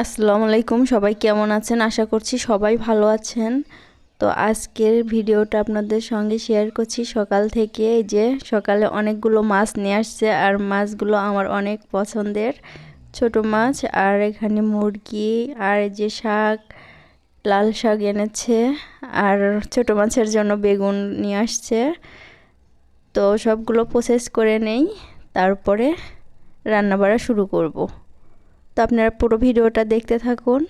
আসসালামু আলাইকুম, সবাই কেমন আছেন? আশা করছি সবাই ভালো আছেন। তো আজকের ভিডিওটা আপনাদের সঙ্গে শেয়ার করছি সকাল থেকে। এই যে সকালে অনেকগুলো মাছ নিয়ে আসছে, আর মাছগুলো আমার অনেক পছন্দের ছোট মাছ। আর এখানে মুরগি, আর এই যে শাক, লাল শাক এনেছে, আর ছোট মাছের জন্য বেগুন নিয়ে আসছে। তো সবগুলো প্রসেস করে নেই, তারপরে রান্না বাড়া শুরু করব। তো আপনারা পুরো ভিডিওটা দেখতে থাকুন।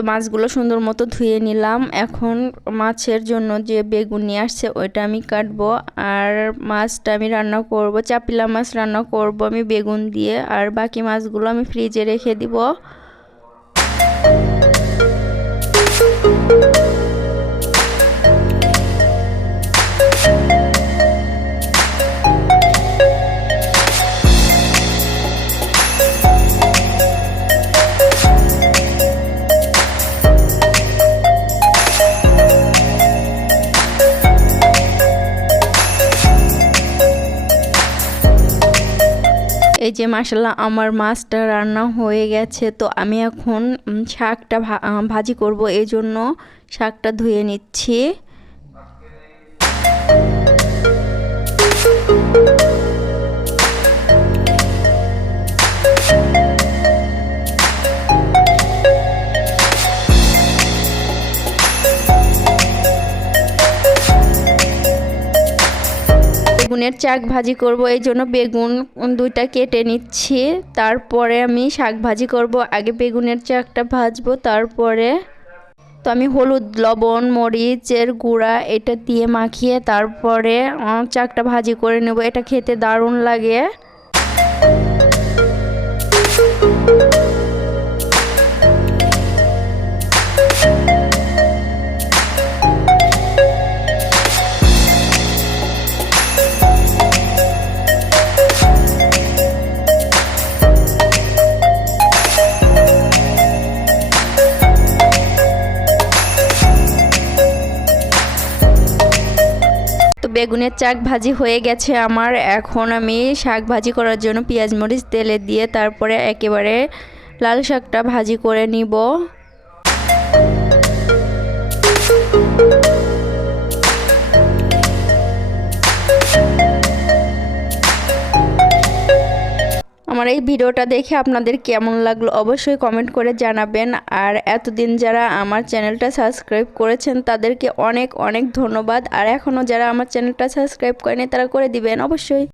তো মাছগুলো সুন্দর মতো ধুয়ে নিলাম। এখন মাছের জন্য যে বেগুন নিয়ে আসছে ওইটা আমি কাটবো, আর মাছটা আমি রান্না করব, চাপিলা মাছ রান্না করব আমি বেগুন দিয়ে। আর বাকি মাছগুলো আমি ফ্রিজে রেখে দিব। এই যে মাশাআল্লাহ আমার মাছটা রান্না হয়ে গেছে। তো আমি এখন শাকটা ভাজি করব, এই জন্য শাকটা ধুয়ে নিচ্ছি। বেগুনের চাক ভাজি করব, এই জন্য বেগুন দুইটা কেটে নিচ্ছি। তারপরে আমি শাক ভাজি করব। আগে বেগুনের চাকটা ভাজবো, তারপরে তো আমি হলুদ, লবণ, মরিচের গুঁড়া এটা দিয়ে মাখিয়ে তারপরে চাকটা ভাজি করে নেব। এটা খেতে দারুণ লাগে। বেগুনের চাক ভাজি হয়ে গেছে আমার। এখন আমি শাক ভাজি করার জন্য পেঁয়াজ মরিচ তেলে দিয়ে তারপরে একেবারে লাল শাকটা ভাজি করে নিব। আমার এই ভিডিওটা দেখে আপনাদের কেমন লাগলো অবশ্যই কমেন্ট করে জানাবেন। আর এতদিন যারা আমার চ্যানেলটা সাবস্ক্রাইব করেছেন তাদেরকে অনেক অনেক ধন্যবাদ। আর এখনও যারা আমার চ্যানেলটা সাবস্ক্রাইব করেনি তারা করে দিবেন অবশ্যই।